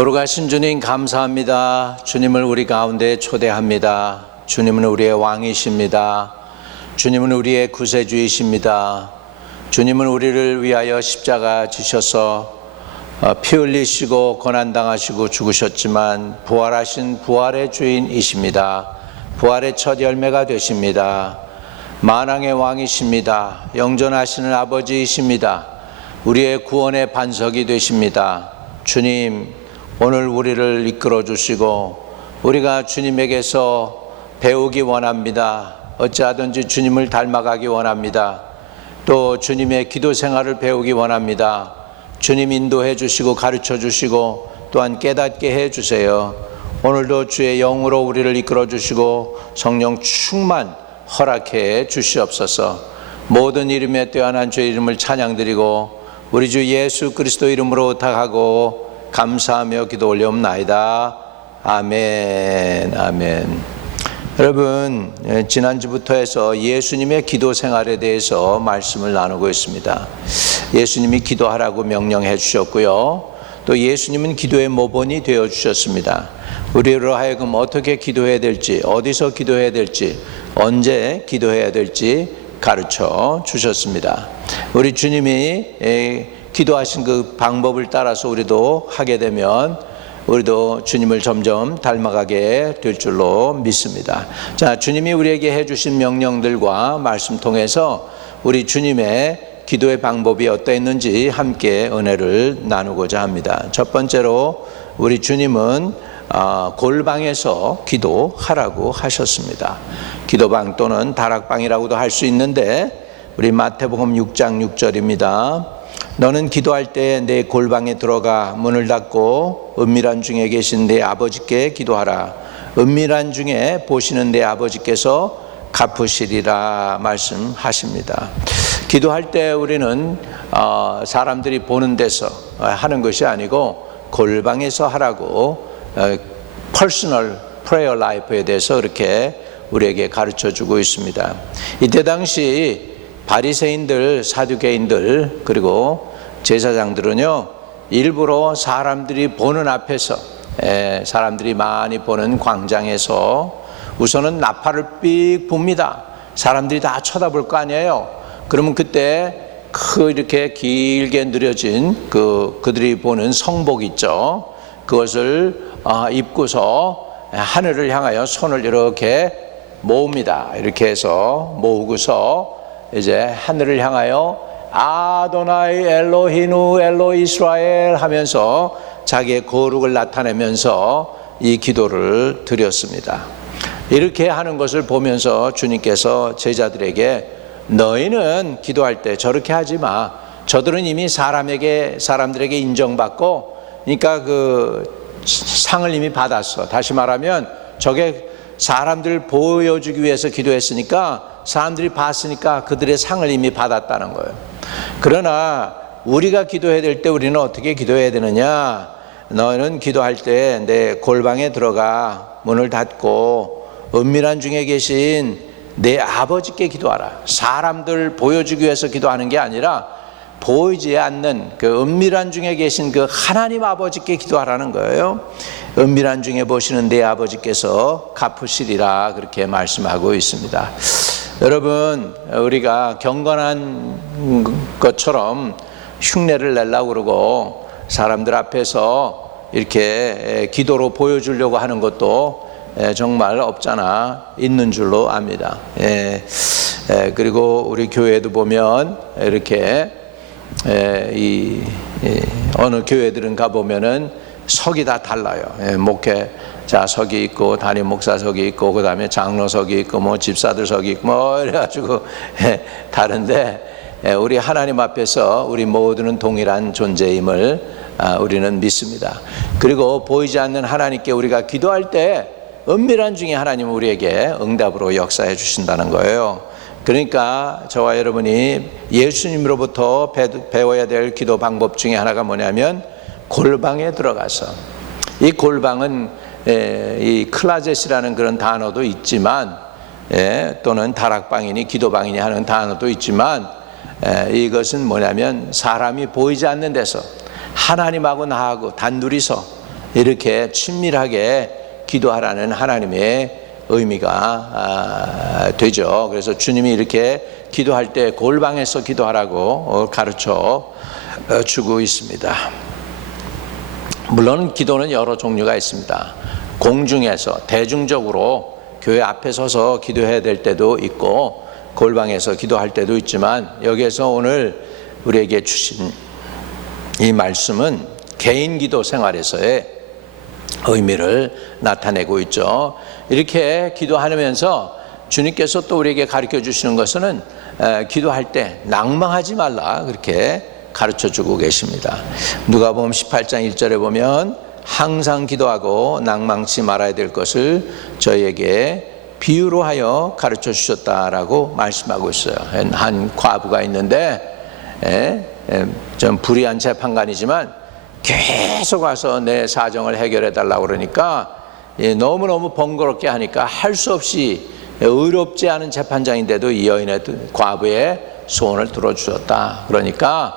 거룩하신 주님 감사합니다. 주님을 우리 가운데 초대합니다. 주님은 우리의 왕이십니다. 주님은 우리의 구세주이십니다. 주님은 우리를 위하여 십자가 지셔서 피 흘리시고 고난당하시고 죽으셨지만 부활하신 부활의 주인이십니다. 부활의 첫 열매가 되십니다. 만왕의 왕이십니다. 영존하시는 아버지이십니다. 우리의 구원의 반석이 되십니다. 주님, 오늘 우리를 이끌어 주시고 우리가 주님에게서 배우기 원합니다. 어찌하든지 주님을 닮아가기 원합니다. 또 주님의 기도 생활을 배우기 원합니다. 주님 인도해 주시고 가르쳐 주시고 또한 깨닫게 해 주세요. 오늘도 주의 영으로 우리를 이끌어 주시고 성령 충만 허락해 주시옵소서. 모든 이름에 뛰어난 주의 이름을 찬양드리고 우리 주 예수 그리스도 이름으로 부탁하고 감사하며 기도 올려옵나이다. 아멘. 아멘. 여러분, 지난주부터 해서 예수님의 기도 생활에 대해서 말씀을 나누고 있습니다. 예수님이 기도하라고 명령해 주셨고요. 또 예수님은 기도의 모본이 되어 주셨습니다. 우리로 하여금 어떻게 기도해야 될지, 어디서 기도해야 될지, 언제 기도해야 될지 가르쳐 주셨습니다. 우리 주님이 기도하신 그 방법을 따라서 우리도 하게 되면 우리도 주님을 점점 닮아가게 될 줄로 믿습니다. 자, 주님이 우리에게 해주신 명령들과 말씀 통해서 우리 주님의 기도의 방법이 어떠했는지 함께 은혜를 나누고자 합니다. 첫 번째로 우리 주님은 골방에서 기도하라고 하셨습니다. 기도방 또는 다락방이라고도 할 수 있는데 우리 마태복음 6장 6절입니다. 너는 기도할 때 내 골방에 들어가 문을 닫고 은밀한 중에 계신 내 아버지께 기도하라. 은밀한 중에 보시는 내 아버지께서 갚으시리라 말씀하십니다. 기도할 때 우리는 사람들이 보는 데서 하는 것이 아니고 골방에서 하라고 퍼스널 프레이어 라이프에 대해서 그렇게 우리에게 가르쳐주고 있습니다. 이때 당시 바리새인들, 사두개인들 그리고 제사장들은요 일부러 사람들이 보는 앞에서 사람들이 많이 보는 광장에서 우선은 나팔을 삑 붑니다. 사람들이 다 쳐다볼 거 아니에요. 그러면 그때 이렇게 길게 늘어진 그들이 보는 성복 있죠. 그것을 입고서 하늘을 향하여 손을 이렇게 모읍니다. 이렇게 해서 모으고서 이제 하늘을 향하여 아도나이 엘로히누 엘로 이스라엘 하면서 자기의 거룩을 나타내면서 이 기도를 드렸습니다. 이렇게 하는 것을 보면서 주님께서 제자들에게 너희는 기도할 때 저렇게 하지 마. 저들은 이미 사람들에게 인정받고 그러니까 그 상을 이미 받았어. 다시 말하면 저게 사람들 보여주기 위해서 기도했으니까 사람들이 봤으니까 그들의 상을 이미 받았다는 거예요. 그러나 우리가 기도해야 될 때 우리는 어떻게 기도해야 되느냐? 너는 기도할 때 내 골방에 들어가 문을 닫고 은밀한 중에 계신 내 아버지께 기도하라. 사람들 보여주기 위해서 기도하는 게 아니라 보이지 않는 그 은밀한 중에 계신 그 하나님 아버지께 기도하라는 거예요. 은밀한 중에 보시는 내 아버지께서 갚으시리라 그렇게 말씀하고 있습니다. 여러분, 우리가 경건한 것처럼 흉내를 내려고 그러고 사람들 앞에서 이렇게 기도로 보여주려고 하는 것도 정말 없잖아 있는 줄로 압니다. 그리고 우리 교회도 보면 이렇게 어느 교회들은 가보면은 석이 다 달라요. 목회자석이 있고 담임 목사석이 있고 그 다음에 장로석이 있고 뭐 집사들석이 있고 뭐 이래가지고 다른데 우리 하나님 앞에서 우리 모두는 동일한 존재임을 우리는 믿습니다. 그리고 보이지 않는 하나님께 우리가 기도할 때 은밀한 중에 하나님은 우리에게 응답으로 역사해 주신다는 거예요. 그러니까 저와 여러분이 예수님으로부터 배워야 될 기도 방법 중에 하나가 뭐냐면 골방에 들어가서, 이 골방은 이 클라젯이라는 그런 단어도 있지만 또는 다락방이니 기도방이니 하는 단어도 있지만 이것은 뭐냐면 사람이 보이지 않는 데서 하나님하고 나하고 단둘이서 이렇게 친밀하게 기도하라는 하나님의 의미가 되죠. 그래서 주님이 이렇게 기도할 때 골방에서 기도하라고 가르쳐 주고 있습니다. 물론 기도는 여러 종류가 있습니다. 공중에서 대중적으로 교회 앞에 서서 기도해야 될 때도 있고 골방에서 기도할 때도 있지만, 여기에서 오늘 우리에게 주신 이 말씀은 개인 기도 생활에서의 의미를 나타내고 있죠. 이렇게 기도하면서 주님께서 또 우리에게 가르쳐 주시는 것은 기도할 때 낭망하지 말라, 그렇게 가르쳐 주고 계십니다. 누가복음 18장 1절에 보면 항상 기도하고 낭망치 말아야 될 것을 저희에게 비유로 하여 가르쳐 주셨다라고 말씀하고 있어요. 한 과부가 있는데 좀 불의한 재판관이지만 계속 와서 내 사정을 해결해 달라고 그러니까 너무너무 번거롭게 하니까 할 수 없이 의롭지 않은 재판장인데도 이 여인의 과부의 소원을 들어주셨다. 그러니까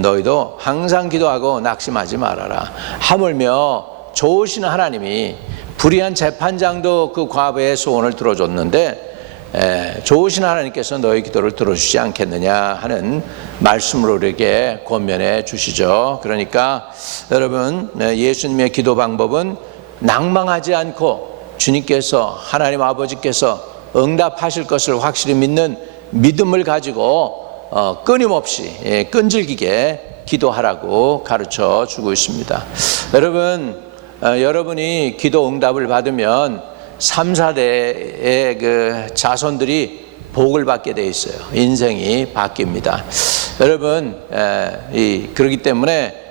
너희도 항상 기도하고 낙심하지 말아라. 하물며 좋으신 하나님이 불의한 재판장도 그 과부의 소원을 들어줬는데 좋으신 하나님께서 너희 기도를 들어주지 않겠느냐 하는 말씀으로 우리에게 권면해 주시죠. 그러니까 여러분, 예수님의 기도 방법은 낭망하지 않고 주님께서, 하나님 아버지께서 응답하실 것을 확실히 믿는 믿음을 가지고 끊임없이 끈질기게 기도하라고 가르쳐 주고 있습니다. 여러분, 여러분이 기도 응답을 받으면 3, 4대의 그 자손들이 복을 받게 돼 있어요. 인생이 바뀝니다. 여러분, 그렇기 때문에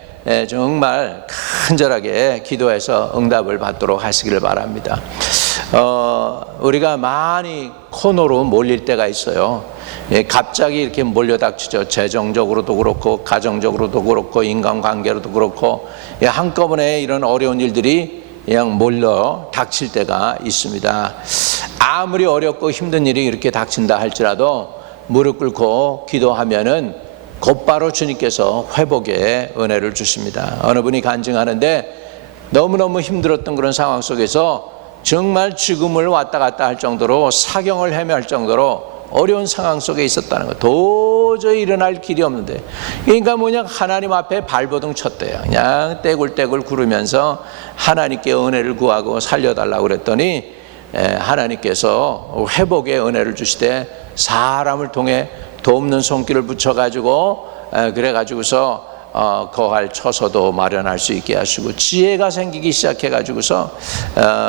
정말 간절하게 기도해서 응답을 받도록 하시기를 바랍니다. 우리가 많이 코너로 몰릴 때가 있어요. 갑자기 이렇게 몰려닥치죠. 재정적으로도 그렇고 가정적으로도 그렇고 인간관계로도 그렇고 한꺼번에 이런 어려운 일들이 그냥 몰려 닥칠 때가 있습니다. 아무리 어렵고 힘든 일이 이렇게 닥친다 할지라도 무릎 꿇고 기도하면은 곧바로 주님께서 회복의 은혜를 주십니다. 어느 분이 간증하는데 너무너무 힘들었던 그런 상황 속에서 정말 죽음을 왔다 갔다 할 정도로 사경을 헤매할 정도로 어려운 상황 속에 있었다는 거, 도저히 일어날 길이 없는데, 그러니까 뭐냐, 하나님 앞에 발버둥 쳤대요. 그냥 떼굴떼굴 구르면서 하나님께 은혜를 구하고 살려달라고 그랬더니 하나님께서 회복의 은혜를 주시되 사람을 통해 돕는 손길을 붙여가지고 그래가지고서 거할 처소도 마련할 수 있게 하시고 지혜가 생기기 시작해가지고서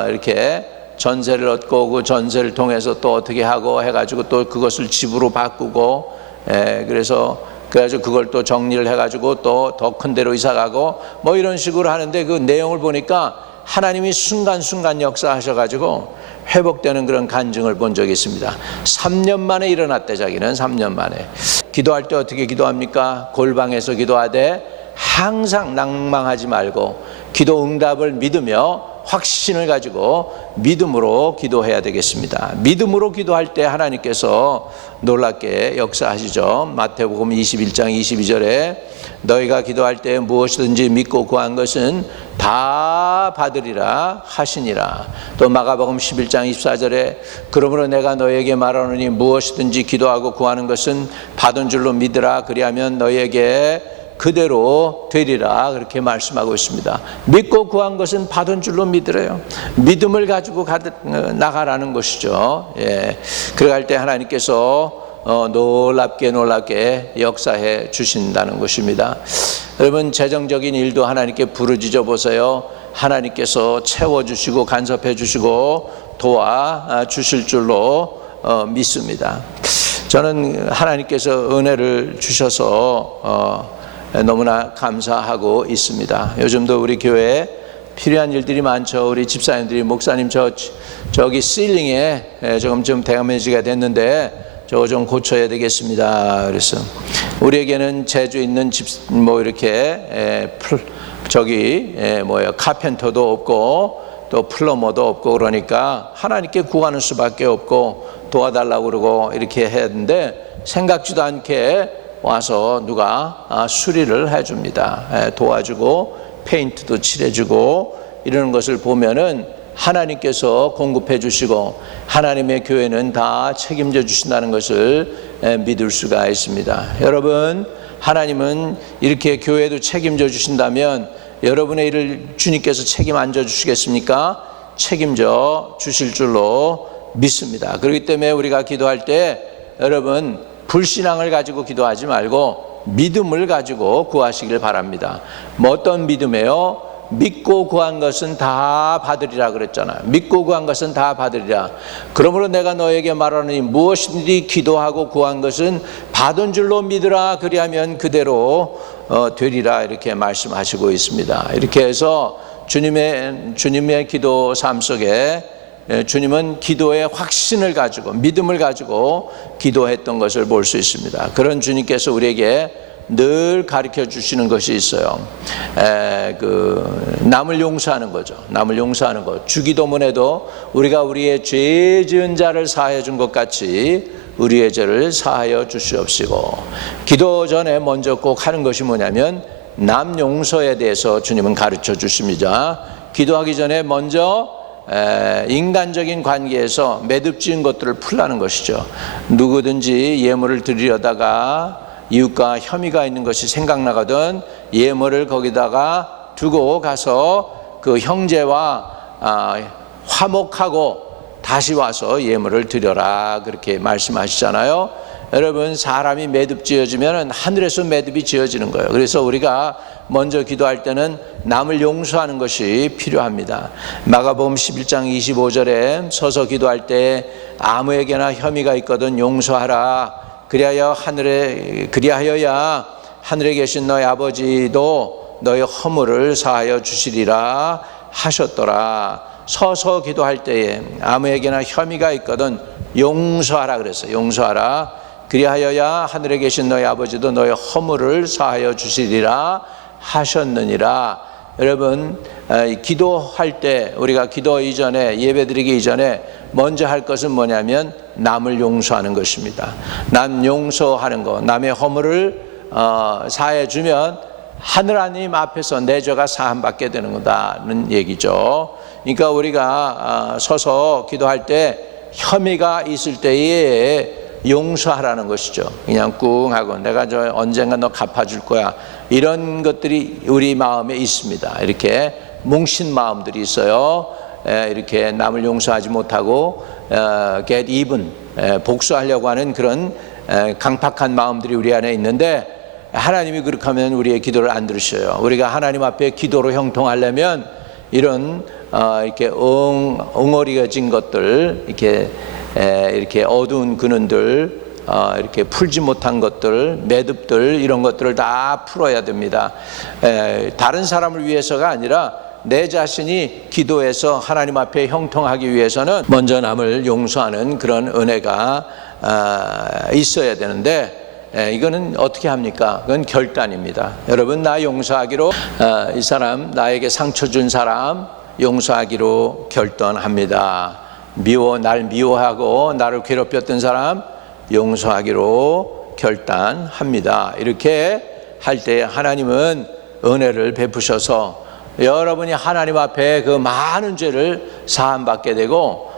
이렇게 전세를 얻고 그 전세를 통해서 또 어떻게 하고 해가지고 또 그것을 집으로 바꾸고 그래가지고 그걸 또 정리를 해가지고 또 더 큰 데로 이사가고 뭐 이런 식으로 하는데, 그 내용을 보니까 하나님이 순간순간 역사하셔가지고 회복되는 그런 간증을 본 적이 있습니다. 3년 만에 일어났대, 자기는. 3년 만에. 기도할 때 어떻게 기도합니까? 골방에서 기도하되 항상 낭망하지 말고 기도 응답을 믿으며 확신을 가지고 믿음으로 기도해야 되겠습니다. 믿음으로 기도할 때 하나님께서 놀랍게 역사하시죠. 마태복음 21장 22절에 너희가 기도할 때 무엇이든지 믿고 구한 것은 다 받으리라 하시니라. 또 마가복음 11장 24절에 그러므로 내가 너희에게 말하노니 무엇이든지 기도하고 구하는 것은 받은 줄로 믿으라. 그리하면 너희에게 그대로 되리라, 그렇게 말씀하고 있습니다. 믿고 구한 것은 받은 줄로 믿으래요. 믿음을 가지고 나가라는 것이죠. 그래갈 때 하나님께서 놀랍게 역사해 주신다는 것입니다. 여러분, 재정적인 일도 하나님께 부르짖어 보세요. 하나님께서 채워주시고 간섭해 주시고 도와주실 줄로 믿습니다. 저는 하나님께서 은혜를 주셔서 너무나 감사하고 있습니다. 요즘도 우리 교회에 필요한 일들이 많죠. 우리 집사님들이 목사님 저기 실링에 조금 좀 데미지가 됐는데 저거 좀 고쳐야 되겠습니다. 그래서 우리에게는 제주 있는 집 뭐 이렇게 카펜터도 없고 또 플러머도 없고 그러니까 하나님께 구하는 수밖에 없고 도와달라고 그러고 이렇게 해야 하는데 생각지도 않게 와서 누가 수리를 해줍니다. 도와주고 페인트도 칠해주고 이러는 것을 보면은 하나님께서 공급해 주시고 하나님의 교회는 다 책임져 주신다는 것을 믿을 수가 있습니다. 여러분, 하나님은 이렇게 교회도 책임져 주신다면 여러분의 일을 주님께서 책임 안 져 주시겠습니까? 책임져 주실 줄로 믿습니다. 그렇기 때문에 우리가 기도할 때 여러분, 불신앙을 가지고 기도하지 말고 믿음을 가지고 구하시길 바랍니다. 뭐 어떤 믿음이에요? 믿고 구한 것은 다 받으리라 그랬잖아요. 믿고 구한 것은 다 받으리라. 그러므로 내가 너에게 말하노니 무엇이든지 기도하고 구한 것은 받은 줄로 믿으라. 그리하면 그대로 되리라. 이렇게 말씀하시고 있습니다. 이렇게 해서 주님의 기도 삶 속에 주님은 기도의 확신을 가지고 믿음을 가지고 기도했던 것을 볼 수 있습니다. 그런 주님께서 우리에게 늘 가르쳐 주시는 것이 있어요. 남을 용서하는 거죠. 남을 용서하는 것. 주기도문에도 우리가 우리의 죄 지은 자를 사하여 준 것 같이 우리의 죄를 사하여 주시옵시고, 기도 전에 먼저 꼭 하는 것이 뭐냐면 남 용서에 대해서 주님은 가르쳐 주십니다. 기도하기 전에 먼저 인간적인 관계에서 매듭 지은 것들을 풀라는 것이죠. 누구든지 예물을 드리려다가 이웃과 혐의가 있는 것이 생각나거든 예물을 거기다가 두고 가서 그 형제와 화목하고 다시 와서 예물을 드려라, 그렇게 말씀하시잖아요. 여러분, 사람이 매듭 지어지면 하늘에서 매듭이 지어지는 거예요. 그래서 우리가 먼저 기도할 때는 남을 용서하는 것이 필요합니다. 마가복음 11장 25절에 서서 기도할 때 아무에게나 혐의가 있거든 용서하라. 그리하여야 하늘에 계신 너희 아버지도 너희 허물을 사하여 주시리라 하셨더라. 서서 기도할 때에 아무에게나 혐의가 있거든 용서하라 그랬어요. 용서하라. 그리하여야 하늘에 계신 너희 아버지도 너희 허물을 사하여 주시리라 하셨느니라. 여러분, 기도할 때 우리가 기도 이전에 예배드리기 이전에 먼저 할 것은 뭐냐면 남을 용서하는 것입니다. 남 용서하는 것, 남의 허물을 사해 주면 하느님 앞에서 내 죄가 사함받게 되는 거다는 얘기죠. 그러니까 우리가 서서 기도할 때 혐의가 있을 때에 용서하라는 것이죠. 그냥 꿍 하고 내가 저 언젠가 너 갚아줄 거야, 이런 것들이 우리 마음에 있습니다. 이렇게 뭉신 마음들이 있어요. 이렇게 남을 용서하지 못하고 get even, 복수하려고 하는 그런 강팍한 마음들이 우리 안에 있는데, 하나님이 그렇게 하면 우리의 기도를 안 들으셔요. 우리가 하나님 앞에 기도로 형통하려면 이런 이렇게 엉어리어진 것들, 이렇게 어두운 근원들, 이렇게 풀지 못한 것들, 매듭들, 이런 것들을 다 풀어야 됩니다. 다른 사람을 위해서가 아니라 내 자신이 기도해서 하나님 앞에 형통하기 위해서는 먼저 남을 용서하는 그런 은혜가 있어야 되는데, 이거는 어떻게 합니까? 그건 결단입니다. 여러분, 나 용서하기로, 이 사람, 나에게 상처 준 사람 용서하기로 결단합니다. 날 미워하고 나를 괴롭혔던 사람 용서하기로 결단합니다. 이렇게 할 때 하나님은 은혜를 베푸셔서 여러분이 하나님 앞에 그 많은 죄를 사함받게 되고,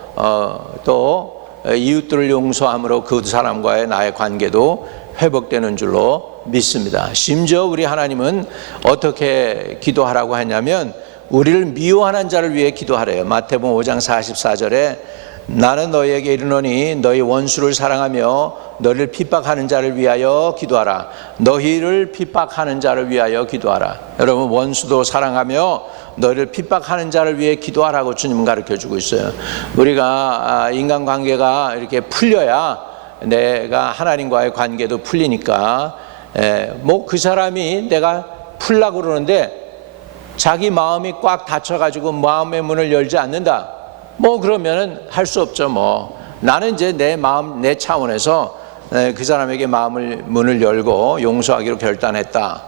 또 이웃들을 용서함으로 그 사람과의 나의 관계도 회복되는 줄로 믿습니다. 심지어 우리 하나님은 어떻게 기도하라고 하냐면 우리를 미워하는 자를 위해 기도하래요. 마태복음 5장 44절에 나는 너희에게 이르노니 너희 원수를 사랑하며 너희를 핍박하는 자를 위하여 기도하라. 너희를 핍박하는 자를 위하여 기도하라. 여러분, 원수도 사랑하며 너희를 핍박하는 자를 위해 기도하라고 주님은 가르쳐주고 있어요. 우리가 인간관계가 이렇게 풀려야 내가 하나님과의 관계도 풀리니까, 뭐 그 사람이 내가 풀려고 그러는데 자기 마음이 꽉 닫혀가지고 마음의 문을 열지 않는다, 뭐 그러면은 할 수 없죠. 뭐 나는 이제 내 마음, 내 차원에서 그 사람에게 문을 열고 용서하기로 결단했다.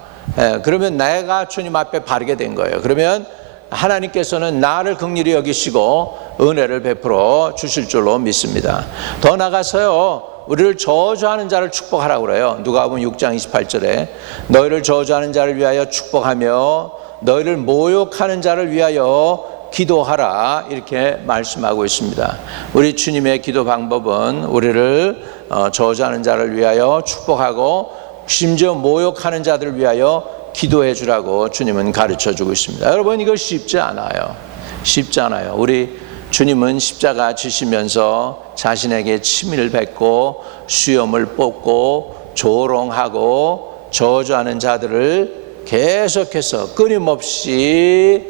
그러면 내가 주님 앞에 바르게 된 거예요. 그러면 하나님께서는 나를 긍휼히 여기시고 은혜를 베풀어 주실 줄로 믿습니다. 더 나아가서요, 우리를 저주하는 자를 축복하라고 그래요. 누가복음 6장 28절에 너희를 저주하는 자를 위하여 축복하며 너희를 모욕하는 자를 위하여 기도하라 이렇게 말씀하고 있습니다. 우리 주님의 기도 방법은 우리를 저주하는 자를 위하여 축복하고 심지어 모욕하는 자들을 위하여 기도해 주라고 주님은 가르쳐 주고 있습니다. 여러분, 이거 쉽지 않아요. 쉽지 않아요. 우리 주님은 십자가 지시면서 자신에게 치밀을 뱉고 수염을 뽑고 조롱하고 저주하는 자들을 계속해서 끊임없이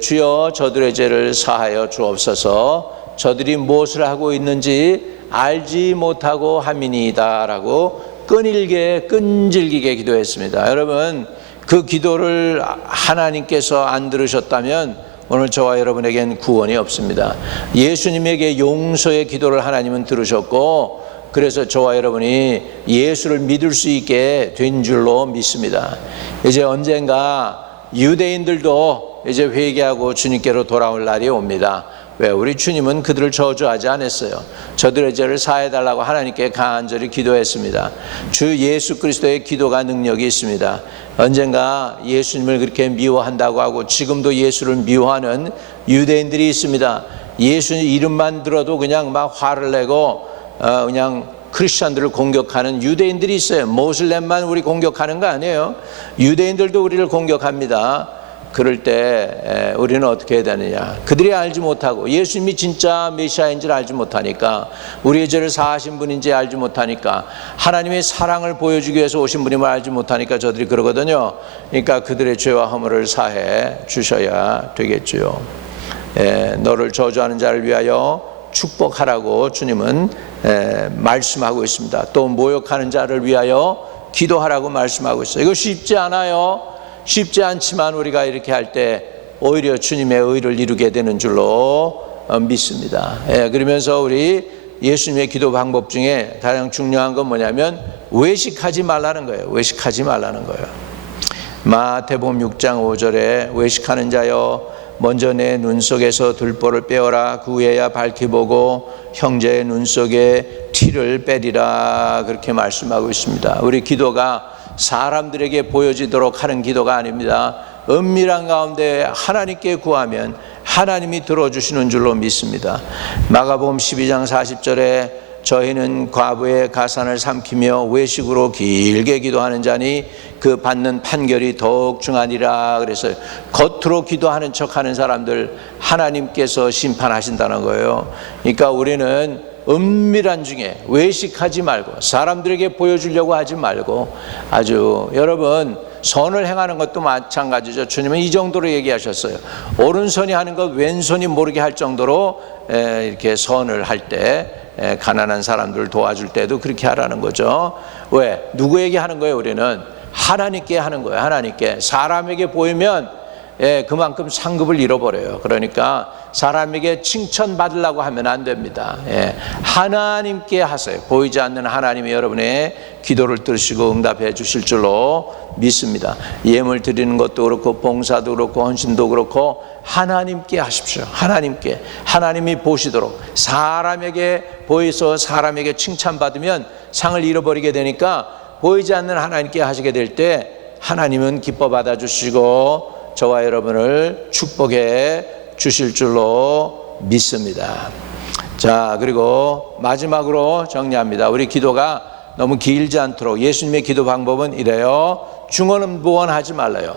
주여 저들의 죄를 사하여 주옵소서, 저들이 무엇을 하고 있는지 알지 못하고 함이니이다 라고 끈질기게 기도했습니다. 여러분, 그 기도를 하나님께서 안 들으셨다면 오늘 저와 여러분에겐 구원이 없습니다. 예수님에게 용서의 기도를 하나님은 들으셨고, 그래서 저와 여러분이 예수를 믿을 수 있게 된 줄로 믿습니다. 이제 언젠가 유대인들도 이제 회개하고 주님께로 돌아올 날이 옵니다. 왜? 우리 주님은 그들을 저주하지 않았어요. 저들의 죄를 사해달라고 하나님께 간절히 기도했습니다. 주 예수 그리스도의 기도가 능력이 있습니다. 언젠가 예수님을 그렇게 미워한다고 하고 지금도 예수를 미워하는 유대인들이 있습니다. 예수 이름만 들어도 그냥 막 화를 내고 그냥 크리스천들을 공격하는 유대인들이 있어요. 모슬렘만 우리 공격하는 거 아니에요. 유대인들도 우리를 공격합니다. 그럴 때 우리는 어떻게 해야 되느냐? 그들이 알지 못하고 예수님이 진짜 메시아인지를 알지 못하니까, 우리의 죄를 사하신 분인지 알지 못하니까, 하나님의 사랑을 보여주기 위해서 오신 분임을 알지 못하니까 저들이 그러거든요. 그러니까 그들의 죄와 허물을 사해 주셔야 되겠죠. 너를 저주하는 자를 위하여 축복하라고 주님은 말씀하고 있습니다. 또 모욕하는 자를 위하여 기도하라고 말씀하고 있어요. 이거 쉽지 않아요. 쉽지 않지만 우리가 이렇게 할 때 오히려 주님의 의를 이루게 되는 줄로 믿습니다. 그러면서 우리 예수님의 기도 방법 중에 가장 중요한 건 뭐냐면 외식하지 말라는 거예요. 외식하지 말라는 거예요. 마태복음 6장 5절에 외식하는 자여 먼저 내 눈 속에서 들보를 빼어라. 그 후에야 밝히 보고 형제의 눈 속에 티를 빼리라. 그렇게 말씀하고 있습니다. 우리 기도가 사람들에게 보여지도록 하는 기도가 아닙니다. 은밀한 가운데 하나님께 구하면 하나님이 들어주시는 줄로 믿습니다. 마가복음 12장 40절에 저희는 과부의 가산을 삼키며 외식으로 길게 기도하는 자니 그 받는 판결이 더욱 중하니라. 그래서 겉으로 기도하는 척하는 사람들 하나님께서 심판하신다는 거예요. 그러니까 우리는 은밀한 중에 외식하지 말고 사람들에게 보여주려고 하지 말고, 아주 여러분 선을 행하는 것도 마찬가지죠. 주님은 이 정도로 얘기하셨어요. 오른손이 하는 것 왼손이 모르게 할 정도로 이렇게 선을 할 때, 가난한 사람들을 도와줄 때도 그렇게 하라는 거죠. 왜? 누구에게 하는 거예요? 우리는 하나님께 하는 거예요. 하나님께. 사람에게 보이면 그만큼 상급을 잃어버려요. 그러니까 사람에게 칭찬받으려고 하면 안 됩니다. 하나님께 하세요. 보이지 않는 하나님이 여러분의 기도를 들으시고 응답해 주실 줄로 믿습니다. 예물 드리는 것도 그렇고 봉사도 그렇고 헌신도 그렇고 하나님께 하십시오. 하나님께. 하나님이 보시도록. 사람에게 보여서 사람에게 칭찬받으면 상을 잃어버리게 되니까 보이지 않는 하나님께 하시게 될 때 하나님은 기뻐 받아주시고 저와 여러분을 축복해 주실 줄로 믿습니다. 자, 그리고 마지막으로 정리합니다. 우리 기도가 너무 길지 않도록 예수님의 기도 방법은 이래요. 중언부언하지 말라요.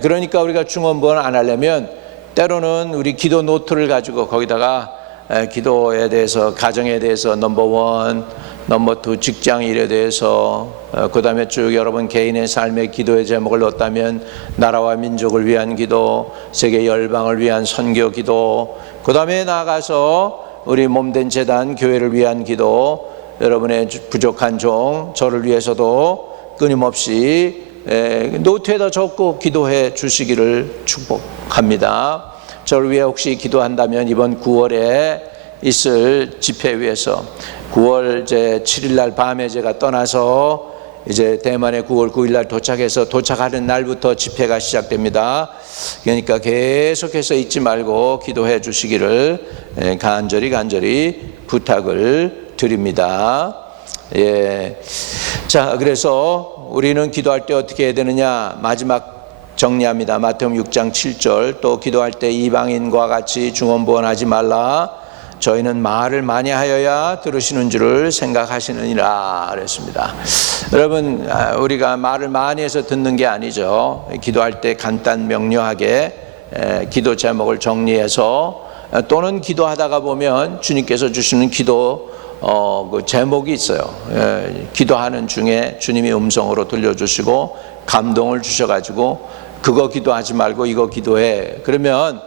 그러니까 우리가 중언부언 안 하려면 때로는 우리 기도 노트를 가지고 거기다가 기도에 대해서, 가정에 대해서 넘버 1, 넘버 2 직장 일에 대해서, 그 다음에 쭉 여러분 개인의 삶의 기도의 제목을 넣었다면 나라와 민족을 위한 기도, 세계 열방을 위한 선교 기도, 그 다음에 나아가서 우리 몸된 재단 교회를 위한 기도, 여러분의 부족한 종 저를 위해서도 끊임없이 노트에다 적고 기도해 주시기를 축복합니다. 저를 위해 혹시 기도한다면 이번 9월에 있을 집회 위해서 9월 7일 날 밤에 제가 떠나서 이제 대만에 9월 9일 날 도착해서 도착하는 날부터 집회가 시작됩니다. 그러니까 계속해서 잊지 말고 기도해 주시기를 간절히 부탁을 드립니다. 자, 그래서 우리는 기도할 때 어떻게 해야 되느냐? 마지막 정리합니다. 마태복음 6장 7절 또 기도할 때 이방인과 같이 중언부언하지 말라. 저희는 말을 많이 하여야 들으시는 줄을 생각하시느니라 그랬습니다. 여러분, 우리가 말을 많이 해서 듣는 게 아니죠. 기도할 때 간단 명료하게 기도 제목을 정리해서 또는 기도하다가 보면 주님께서 주시는 기도 그 제목이 있어요. 기도하는 중에 주님이 음성으로 들려주시고 감동을 주셔가지고 그거 기도하지 말고 이거 기도해. 그러면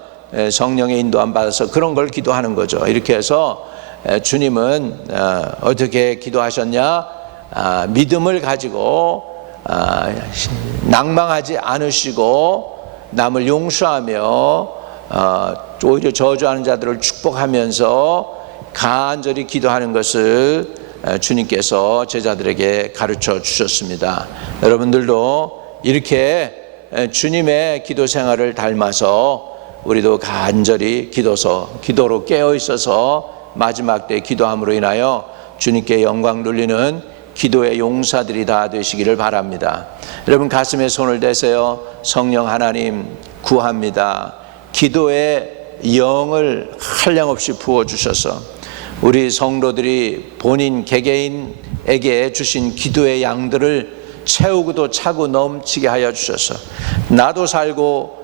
성령의 인도함 받아서 그런 걸 기도하는 거죠. 이렇게 해서 주님은 어떻게 기도하셨냐? 믿음을 가지고 낭망하지 않으시고 남을 용서하며 오히려 저주하는 자들을 축복하면서 간절히 기도하는 것을 주님께서 제자들에게 가르쳐 주셨습니다. 여러분들도 이렇게 주님의 기도 생활을 닮아서 우리도 간절히 기도로 깨어 있어서 마지막 때 기도함으로 인하여 주님께 영광 돌리는 기도의 용사들이 다 되시기를 바랍니다. 여러분 가슴에 손을 대세요. 성령 하나님 구합니다. 기도의 영을 한량없이 부어주셔서 우리 성도들이 본인 개개인에게 주신 기도의 양들을 채우고도 차고 넘치게 하여 주셔서 나도 살고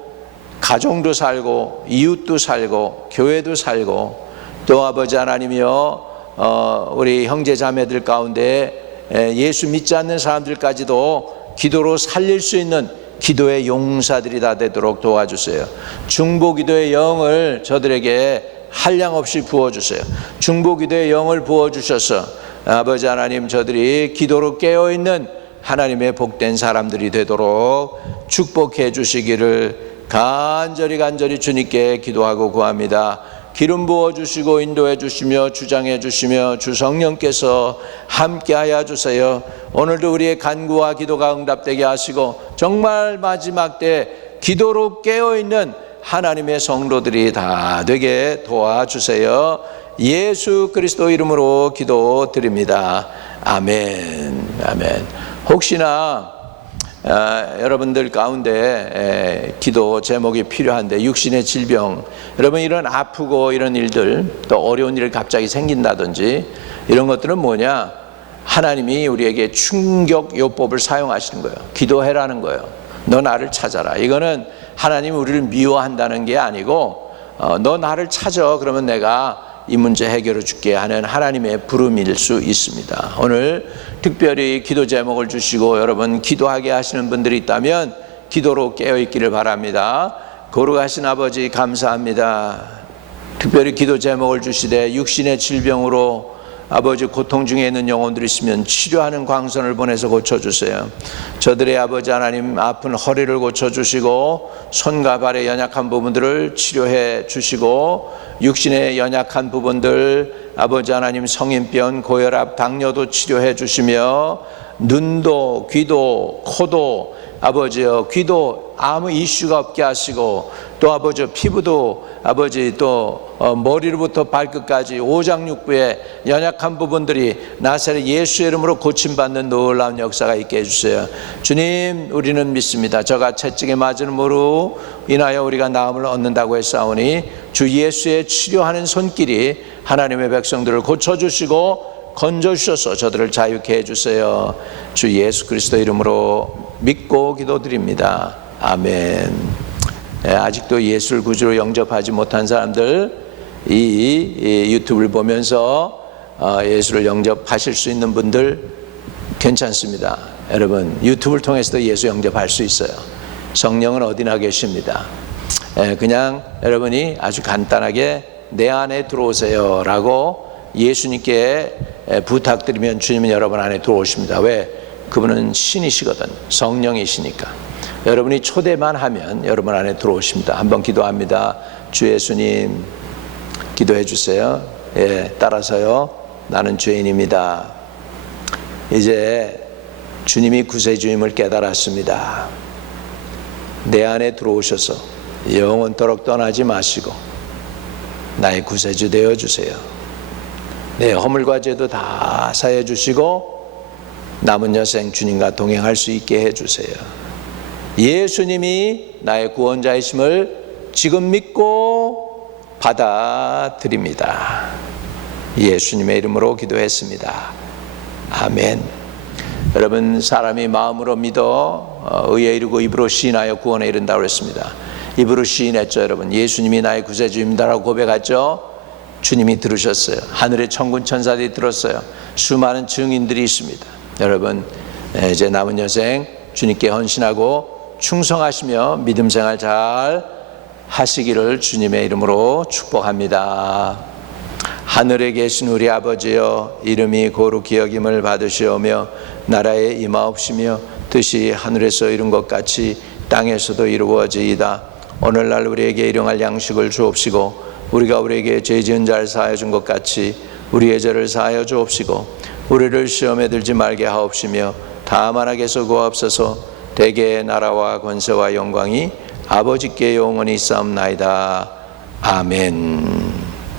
가정도 살고 이웃도 살고 교회도 살고 또 아버지 하나님이여 우리 형제 자매들 가운데 예수 믿지 않는 사람들까지도 기도로 살릴 수 있는 기도의 용사들이 다 되도록 도와주세요. 중보기도의 영을 저들에게 한량없이 부어주세요. 중보기도의 영을 부어주셔서 아버지 하나님 저들이 기도로 깨어있는 하나님의 복된 사람들이 되도록 축복해 주시기를 간절히 주님께 기도하고 구합니다. 기름 부어주시고 인도해 주시며 주장해 주시며 주 성령께서 함께하여 주세요. 오늘도 우리의 간구와 기도가 응답되게 하시고 정말 마지막 때 기도로 깨어있는 하나님의 성도들이 다 되게 도와주세요. 예수 그리스도 이름으로 기도드립니다. 아멘. 아멘. 혹시나 여러분들 가운데 기도 제목이 필요한데 육신의 질병, 여러분 이런 아프고 이런 일들 또 어려운 일 갑자기 생긴다든지 이런 것들은 뭐냐? 하나님이 우리에게 충격요법을 사용하시는 거예요. 기도해라는 거예요. 너 나를 찾아라. 이거는 하나님이 우리를 미워한다는 게 아니고 너 나를 찾아 그러면 내가 이 문제 해결해 줄게 하는 하나님의 부름일 수 있습니다. 오늘 특별히 기도 제목을 주시고 여러분 기도하게 하시는 분들이 있다면 기도로 깨어있기를 바랍니다. 거룩하신 아버지 감사합니다. 특별히 기도 제목을 주시되 육신의 질병으로 아버지 고통 중에 있는 영혼들이 있으면 치료하는 광선을 보내서 고쳐주세요. 저들의 아버지 하나님 아픈 허리를 고쳐주시고 손과 발의 연약한 부분들을 치료해 주시고 육신의 연약한 부분들 아버지 하나님 성인병, 고혈압, 당뇨도 치료해 주시며 눈도 귀도 코도 아버지여 귀도 아무 이슈가 없게 하시고 또 아버지 피부도 아버지 또 머리로부터 발끝까지 오장육부의 연약한 부분들이 나사렛 예수의 이름으로 고침받는 놀라운 역사가 있게 해주세요. 주님 우리는 믿습니다. 저가 채찍에 맞음으로 인하여 우리가 나음을 얻는다고 했사오니 주 예수의 치료하는 손길이 하나님의 백성들을 고쳐주시고 건져주셔서 저들을 자유케 해주세요. 주 예수 그리스도 이름으로 믿고 기도드립니다. 아멘. 아직도 예수를 구주로 영접하지 못한 사람들 이 유튜브를 보면서 예수를 영접하실 수 있는 분들 괜찮습니다. 여러분 유튜브를 통해서도 예수 영접할 수 있어요. 성령은 어디나 계십니다. 그냥 여러분이 아주 간단하게 내 안에 들어오세요 라고 예수님께 부탁드리면 주님은 여러분 안에 들어오십니다. 왜? 그분은 신이시거든. 성령이시니까. 여러분이 초대만 하면 여러분 안에 들어오십니다. 한번 기도합니다. 주 예수님 기도해 주세요. 따라서요. 나는 죄인입니다. 이제 주님이 구세주임을 깨달았습니다. 내 안에 들어오셔서 영원토록 떠나지 마시고 나의 구세주 되어 주세요. 내 허물과 죄도 다 사해 주시고 남은 여생 주님과 동행할 수 있게 해 주세요. 예수님이 나의 구원자이심을 지금 믿고 받아들입니다. 예수님의 이름으로 기도했습니다. 아멘. 여러분, 사람이 마음으로 믿어 의에 이르고 입으로 시인하여 구원에 이른다고 그랬습니다. 입으로 시인했죠. 여러분, 예수님이 나의 구세주입니다라고 고백했죠. 주님이 들으셨어요. 하늘의 천군 천사들이 들었어요. 수많은 증인들이 있습니다. 여러분, 이제 남은 여생 주님께 헌신하고 충성하시며 믿음 생활 잘 하시기를 주님의 이름으로 축복합니다. 하늘에 계신 우리 아버지여, 이름이 거룩히 여김을 받으시오며 나라에 임하옵시며 뜻이 하늘에서 이룬 것 같이 땅에서도 이루어지이다. 오늘날 우리에게 일용할 양식을 주옵시고 우리가 우리에게 죄 지은 자를 사하여 준 것 같이 우리의 죄를 사하여 주옵시고 우리를 시험에 들지 말게 하옵시며 다만 악에서 구하옵소서. 대개의 나라와 권세와 영광이 아버지께 영원히 있사옵나이다. 아멘.